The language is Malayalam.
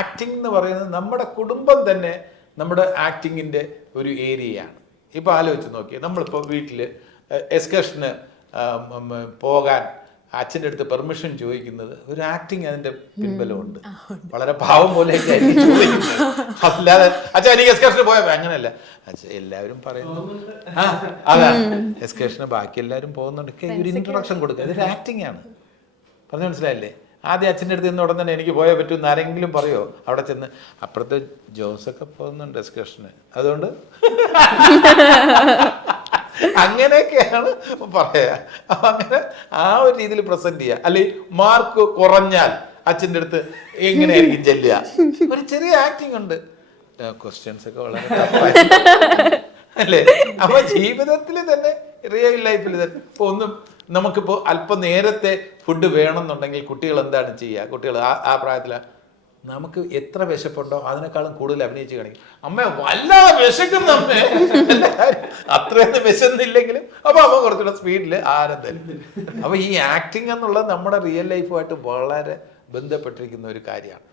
ആക്ടിങ് എന്ന് പറയുന്നത് നമ്മുടെ കുടുംബം തന്നെ നമ്മുടെ ആക്ടിങ്ങിൻ്റെ ഒരു ഏരിയയാണ്. ഇപ്പോൾ ആലോചിച്ച് നോക്കിയേ, നമ്മളിപ്പോൾ വീട്ടിൽ എക്സ്കർഷന് പോകാൻ അച്ഛൻ്റെ അടുത്ത് പെർമിഷൻ ചോദിക്കുന്നത് ഒരു ആക്ടിങ് അതിൻ്റെ പിൻബലമുണ്ട്. വളരെ പാവം പോലെയൊക്കെ ആയിരിക്കും ചോദിക്കുന്നത്. അല്ലാതെ അച്ഛാ എനിക്ക് എക്സ്കർഷന് പോയാൽ അങ്ങനെയല്ല, അച്ഛാ എല്ലാവരും പറയുന്നു അതാ എക്സ്കർഷന് ബാക്കി എല്ലാവരും പോകുന്നുണ്ട്, ഒരു ഇൻട്രൊഡക്ഷൻ കൊടുക്കുക, ഇതൊരു ആക്ടിങ് ആണ്. പറഞ്ഞു മനസ്സിലായില്ലേ? ആദ്യം അച്ഛൻ്റെ അടുത്ത് നിന്ന് ഉടൻ തന്നെ എനിക്ക് പോയാൽ പറ്റുമെന്ന് ആരെങ്കിലും പറയുമോ? അവിടെ ചെന്ന് അപ്പുറത്തെ ജോസൊക്കെ പോകുന്നുണ്ട് എക്സ്കർഷന്, അതുകൊണ്ട് അങ്ങനെയൊക്കെയാണ് പറയാ. അപ്പൊ അങ്ങനെ ആ ഒരു രീതിയിൽ പ്രസന്റ് ചെയ്യുക. അല്ലെങ്കിൽ മാർക്ക് കുറഞ്ഞാൽ അച്ഛൻ്റെ അടുത്ത് എങ്ങനെയായിരിക്കും ചെല്ലുക? ഒരു ചെറിയ ആക്ടിങ് ഉണ്ട്. ക്വസ്റ്റ്യൻസ് ഒക്കെ വളരെ അല്ലേ? അപ്പൊ ജീവിതത്തിൽ തന്നെ റിയൽ ലൈഫിൽ തന്നെ ഇപ്പൊ ഒന്നും നമുക്കിപ്പോൾ അല്പം നേരത്തെ ഫുഡ് വേണമെന്നുണ്ടെങ്കിൽ കുട്ടികൾ എന്താണ് ചെയ്യുക? കുട്ടികൾ ആ പ്രായത്തിലാണ് നമുക്ക് എത്ര വിശപ്പുണ്ടോ അതിനേക്കാളും കൂടുതൽ അഭിനയിച്ച് കാണിക്കും. അമ്മ വല്ലാതെ വിശക്കുന്ന അമ്മേ, അത്രയൊന്നും വിശന്നില്ലെങ്കിലും അപ്പൊ അമ്മ കുറച്ചുകൂടെ സ്പീഡിൽ ആരം തരും. അപ്പൊ ഈ ആക്ടിങ് എന്നുള്ളത് നമ്മുടെ റിയൽ ലൈഫുമായിട്ട് വളരെ ബന്ധപ്പെട്ടിരിക്കുന്ന ഒരു കാര്യമാണ്.